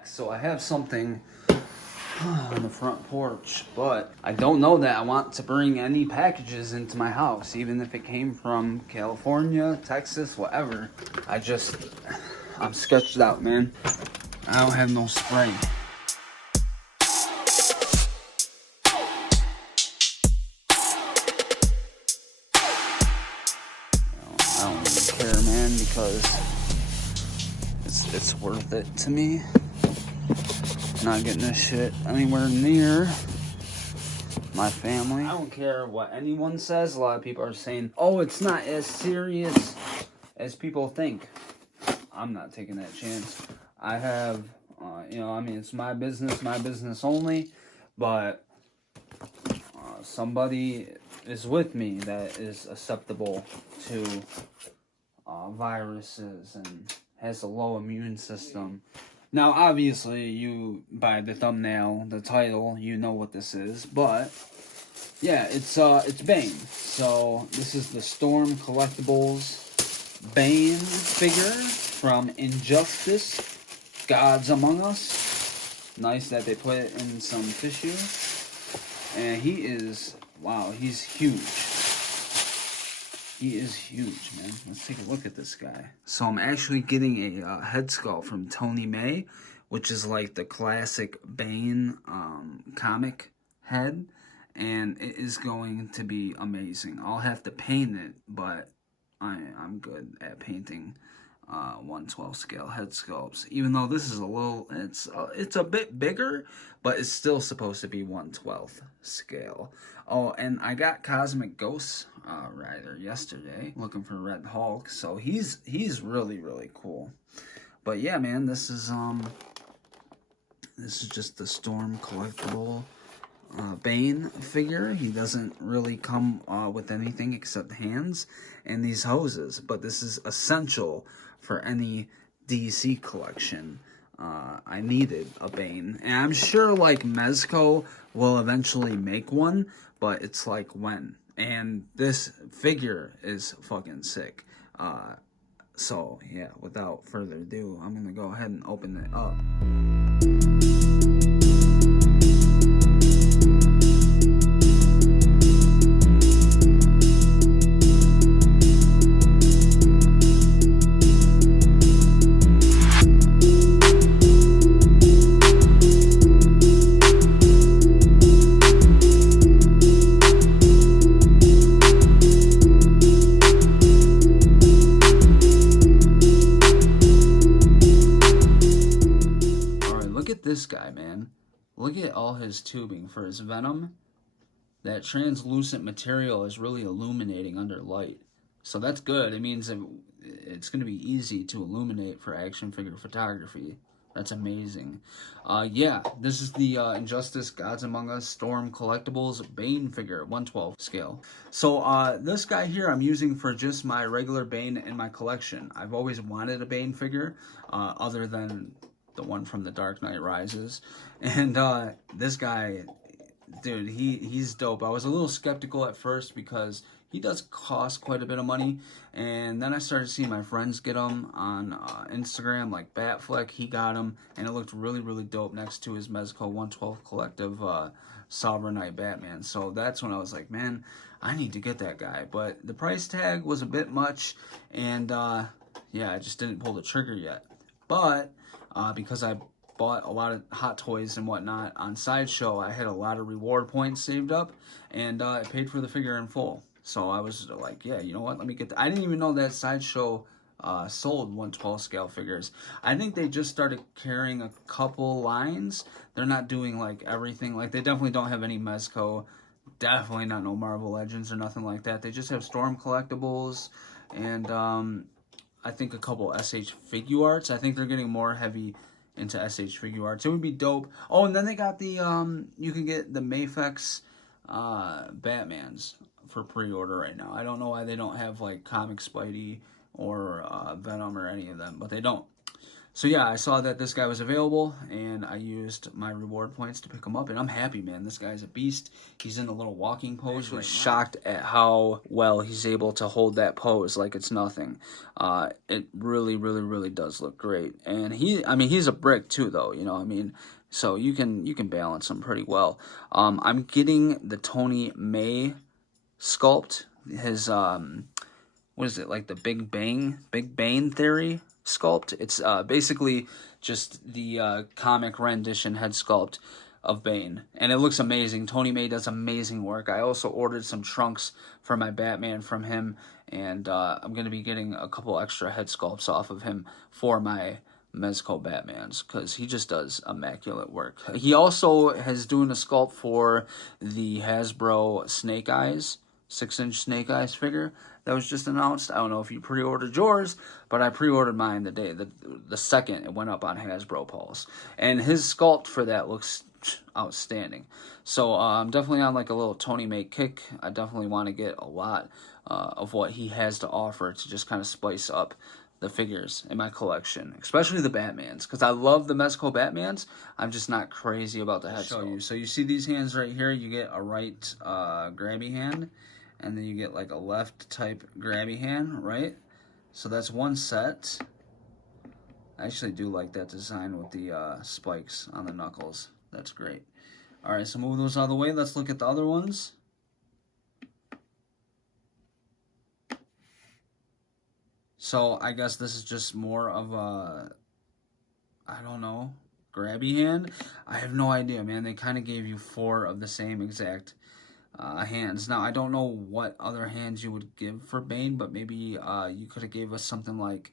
back. So I have something on the front porch, but I don't know that I want to bring any packages into my house, even if it came from California, Texas, whatever. I'm sketched out, man. I don't have no spray. I don't really care, man, because it's worth it to me. Not getting this shit anywhere near my family. I don't care what anyone says. A lot of people are saying, oh, it's not as serious as people think. I'm not taking that chance. I have, it's my business only, but somebody is with me that is susceptible to viruses and has a low immune system. Now, obviously, you, by the thumbnail, the title, you know what this is, but, yeah, it's Bane. So, this is the Storm Collectibles Bane figure from Injustice, Gods Among Us. Nice that they put it in some tissue. And he is, wow, he's huge. He is huge, man. Let's take a look at this guy. So I'm actually getting a head sculpt from Tony May, which is like the classic Bane comic head. And it is going to be amazing. I'll have to paint it, but I'm good at painting 1/12 scale head sculpts. Even though this is a little, it's a bit bigger, but it's still supposed to be 1/12 scale. Oh, and I got Cosmic Ghost Rider yesterday, looking for Red Hulk. So he's really, really cool. But yeah, man, this is just the Storm Collectible Bane figure. He doesn't really come with anything except hands and these hoses, but this is essential for any DC collection. I needed a Bane, and I'm sure like Mezco will eventually make one, but it's like when. And this figure is fucking sick. So yeah, without further ado, I'm gonna go ahead and open it up. This guy, man, look at all his tubing for his Venom. That translucent material is really illuminating under light, so that's good. It means it's going to be easy to illuminate for action figure photography. That's amazing. Yeah, this is the Injustice Gods Among Us Storm Collectibles Bane figure, 1/12 scale. So this guy here I'm using for just my regular Bane in my collection. I've always wanted a Bane figure, other than the one from The Dark Knight Rises. And this guy, dude, he's dope. I was a little skeptical at first because he does cost quite a bit of money, and then I started seeing my friends get him on Instagram, like Batfleck. He got him, and it looked really, really dope next to his Mezco 1/12 collective Sovereign Knight Batman. So that's when I was like, man, I need to get that guy. But the price tag was a bit much, and yeah, I just didn't pull the trigger yet. But because I bought a lot of Hot Toys and whatnot on Sideshow, I had a lot of reward points saved up, and I paid for the figure in full. So I was like, yeah, you know what, let me get I didn't even know that Sideshow sold 1/12 scale figures. I think they just started carrying a couple lines. They're not doing like everything. Like, they definitely don't have any Mezco, definitely not no Marvel Legends or nothing like that. They just have Storm Collectibles and I think a couple SH Figuarts. I think they're getting more heavy into SH Figuarts. It would be dope. Oh, and then they got the, you can get the Mafex Batmans for pre-order right now. I don't know why they don't have, like, Comic Spidey or Venom or any of them, but they don't. So yeah, I saw that this guy was available, and I used my reward points to pick him up, and I'm happy, man. This guy's a beast. He's in a little walking pose. Right, shocked at how well he's able to hold that pose like it's nothing. It really, really, really does look great. And I mean, he's a brick too, though. You know, I mean, so you can balance him pretty well. I'm getting the Tony May sculpt. His what is it, like the Big Bane theory sculpt? It's basically just the comic rendition head sculpt of Bane, and it looks amazing. Tony May does amazing work. I also ordered some trunks for my Batman from him, and I'm going to be getting a couple extra head sculpts off of him for my Mezco Batmans, because he just does immaculate work. He also has doing a sculpt for the Hasbro Snake Eyes 6-inch Snake Eyes figure that was just announced. I don't know if you pre-ordered yours, but I pre-ordered mine the second it went up on Hasbro Pulse, and his sculpt for that looks outstanding. So I'm definitely on like a little Tony May kick. I definitely want to get a lot of what he has to offer to just kind of spice up the figures in my collection, especially the Batmans, because I love the Mezco Batmans. I'm just not crazy about the head sculpt. So you see these hands right here. You get a right grabby hand, and then you get like a left type grabby hand, right? So that's one set. I actually do like that design with the spikes on the knuckles. That's great. All right, so move those out of the way. Let's look at the other ones. So I guess this is just more of a, I don't know, grabby hand. I have no idea, man. They kind of gave you 4 of the same exact hands. Now, I don't know what other hands you would give for Bane, but maybe you could have gave us something like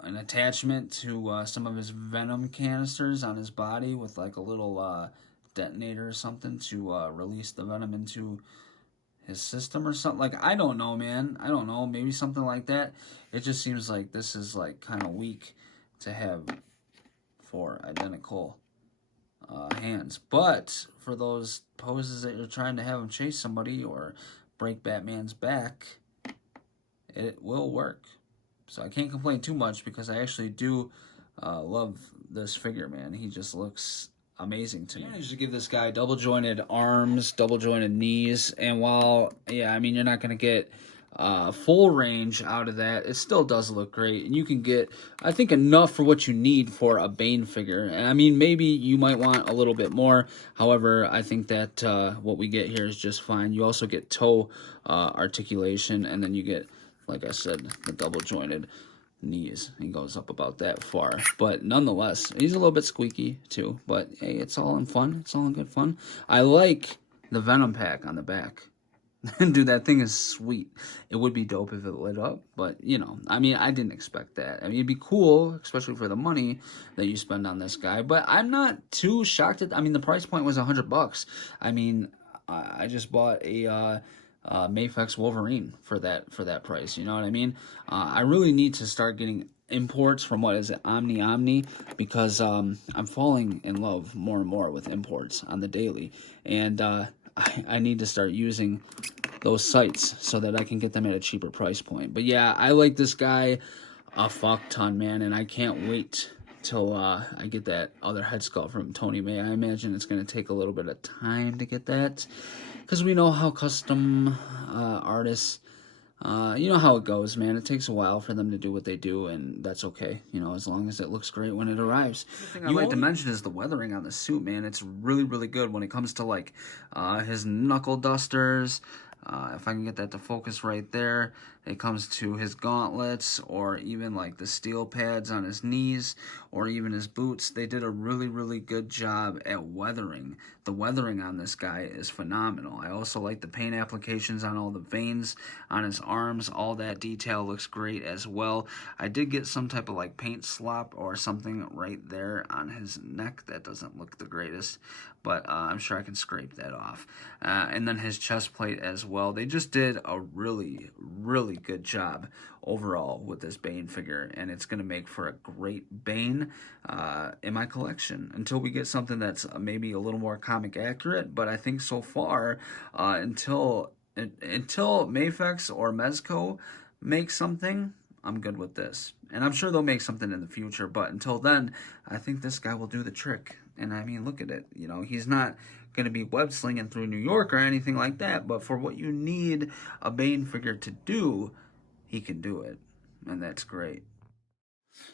an attachment to some of his Venom canisters on his body with like a little detonator or something to release the Venom into his system or something. Like, I don't know, man. I don't know. Maybe something like that. It just seems like this is like kind of weak to have 4 identical hands. But for those poses that you're trying to have him chase somebody or break Batman's back, it will work. So I can't complain too much, because I actually do love this figure, man. He just looks amazing to me. I usually give this guy double jointed arms, double jointed knees, and while, yeah, I mean, you're not going to get full range out of that, it still does look great, and you can get, I think, enough for what you need for a Bane figure. And I mean, maybe you might want a little bit more. However, I think that what we get here is just fine. You also get toe articulation, and then you get, like I said, the double jointed knees. He goes up about that far, but nonetheless, he's a little bit squeaky too, but hey, it's all in fun. It's all in good fun. I like the Venom pack on the back. Dude, that thing is sweet. It would be dope if it lit up, but you know, I mean, I didn't expect that. I mean, it'd be cool, especially for the money that you spend on this guy, but I'm not too shocked at, I mean, the price point was $100. I mean, I just bought a Mafex Wolverine for that price. You know what I mean? I really need to start getting imports from, what is it, Omni, because I'm falling in love more and more with imports on the daily, and I need to start using those sites so that I can get them at a cheaper price point. But yeah, I like this guy a fuck ton, man, and I can't wait till I get that other head sculpt from Tony May. I imagine it's going to take a little bit of time to get that, because we know how custom artists, you know how it goes, man. It takes a while for them to do what they do, and that's okay, you know, as long as it looks great when it arrives. The thing I'd like to mention is the weathering on the suit, man. It's really, really good when it comes to, like, his knuckle dusters. If I can get that to focus right there, it comes to his gauntlets, or even like the steel pads on his knees, or even his boots. They did a really, really good job at weathering. The weathering on this guy is phenomenal. I also like the paint applications on all the veins on his arms. All that detail looks great as well. I did get some type of like paint slop or something right there on his neck. That doesn't look the greatest, but I'm sure I can scrape that off. And then his chest plate as well. They just did a really, really good job overall with this Bane figure, and it's going to make for a great Bane in my collection until we get something that's maybe a little more comic accurate. But I think so far, until Mafex or Mezco make something, I'm good with this. And I'm sure they'll make something in the future, but until then, I think this guy will do the trick. And I mean, look at it. You know, he's not going to be web slinging through New York or anything like that, but for what you need a Bane figure to do, he can do it. And that's great.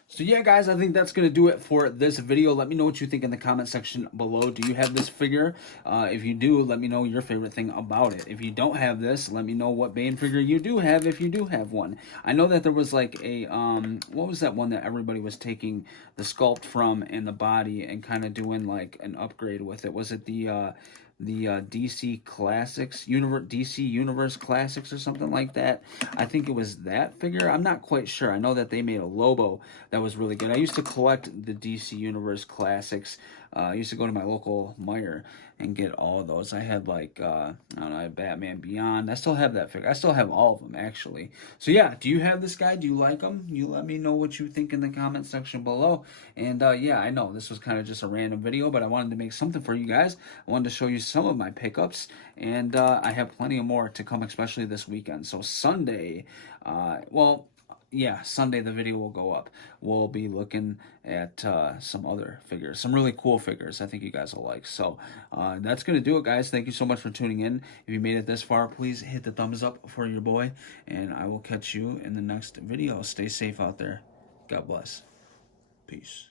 So yeah, guys, I think that's going to do it for this video. Let me know what you think in the comment section below. Do you have this figure? If you do, let me know your favorite thing about it. If you don't have this, let me know what Bane figure you do have if you do have one. I know that there was like a, what was that one that everybody was taking the sculpt from and the body and kind of doing like an upgrade with it? Was it the DC Classics, DC Universe Classics or something like that? I think it was that figure. I'm not quite sure. I know that they made a Lobo that was really good. I used to collect the DC Universe Classics. I used to go to my local Meijer and get all of those. I had like, I don't know, I had Batman Beyond. I still have that figure. I still have all of them, actually. So yeah, do you have this guy? Do you like him? You let me know what you think in the comment section below. And yeah, I know this was kind of just a random video, but I wanted to make something for you guys. I wanted to show you some of my pickups, and I have plenty of more to come, especially this weekend. So Sunday, well, yeah, Sunday the video will go up. We'll be looking at some other figures, some really cool figures I think you guys will like. So that's going to do it, guys. Thank you so much for tuning in. If you made it this far, please hit the thumbs up for your boy, and I will catch you in the next video. Stay safe out there. God bless. Peace.